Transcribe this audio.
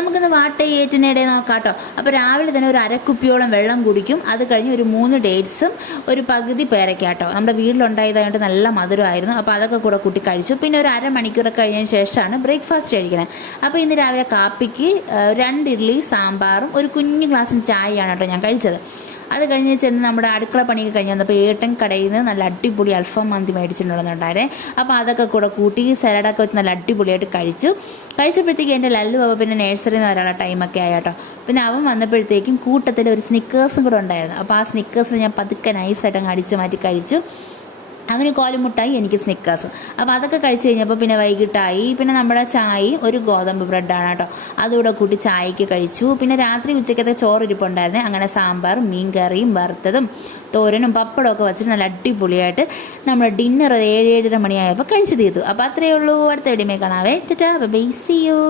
നമുക്കിന്ന് വാട്ടയേറ്റിനിടെ നോക്കാം കേട്ടോ. അപ്പോൾ രാവിലെ തന്നെ ഒരു അരക്കുപ്പിയോളം വെള്ളം കുടിക്കും. അത് കഴിഞ്ഞ് ഒരു 3 ഡേറ്റ്സും ഒരു പകുതി പേരയ്ക്ക കേട്ടോ. നമ്മുടെ വീട്ടിലുണ്ടായതായിട്ട് നല്ല മധുരമായിരുന്നു. അപ്പോൾ അതൊക്കെ കൂടെ കൂട്ടി കഴിച്ചു. പിന്നെ ഒരു അരമണിക്കൂറൊക്കെ കഴിഞ്ഞതിന് ശേഷമാണ് ബ്രേക്ക്ഫാസ്റ്റ് കഴിക്കുന്നത്. അപ്പോൾ ഇന്ന് രാവിലെ കാപ്പിക്ക് 2 ഇഡ്ഡലി സാമ്പാറും ഒരു കുഞ്ഞു ഗ്ലാസ്സിന് ചായയാണ് കേട്ടോ ഞാൻ കഴിച്ചത്. അത് കഴിഞ്ഞ് ചെന്ന് നമ്മുടെ അടുക്കള പണിയൊക്കെ കഴിഞ്ഞ് വന്നപ്പോൾ ഏട്ടൻ കടയിൽ നിന്ന് നല്ല അടിപൊളി അൽഫാം മന്തി മേടിച്ചിട്ടുണ്ടെന്നുണ്ടായിരുന്നേ. അപ്പോൾ അതൊക്കെ കൂടെ കൂട്ടി സലാഡൊക്കെ വെച്ച് നല്ല അടിപൊളിയായിട്ട് കഴിച്ചപ്പോഴത്തേക്കും എൻ്റെ ലല്ലു അപ്പോൾ പിന്നെ നഴ്സറിയിൽ നിന്ന് വരാനുള്ള ടൈമൊക്കെ ആയിട്ടോ. പിന്നെ അവൻ വന്നപ്പോഴത്തേക്കും കൂട്ടത്തിൽ ഒരു സ്നിക്കേഴ്സും കൂടെ ഉണ്ടായിരുന്നു. അപ്പോൾ ആ സ്നിക്കേഴ്സിൽ ഞാൻ പതുക്കെ നൈസായിട്ട് അങ്ങ് അടിച്ച് മാറ്റി കഴിച്ചു. അതിന് കോലുമുട്ടായി, എനിക്ക് സ്നിക്കേഴ്സും. അപ്പോൾ അതൊക്കെ കഴിച്ച് കഴിഞ്ഞപ്പോൾ പിന്നെ വൈകിട്ടായി. പിന്നെ നമ്മുടെ ചായയും ഒരു ഗോതമ്പ് ബ്രെഡാണ് കേട്ടോ, അതുകൂടെ കൂട്ടി ചായക്ക് കഴിച്ചു. പിന്നെ രാത്രി ഉച്ചക്കത്തെ ചോറിരിപ്പുണ്ടായിരുന്നേ. അങ്ങനെ സാമ്പാറും മീൻ കറിയും വറുത്തതും തോരനും പപ്പടമൊക്കെ വെച്ചിട്ട് നല്ല അടിപൊളിയായിട്ട് നമ്മുടെ ഡിന്നർ 7-7:30 മണിയായപ്പോൾ കഴിച്ചു തീർത്തു. അപ്പോൾ അത്രയേ ഉള്ളൂ. അടുത്ത വീഡിയോയിൽ കാണാവേ. Tata bye, see U.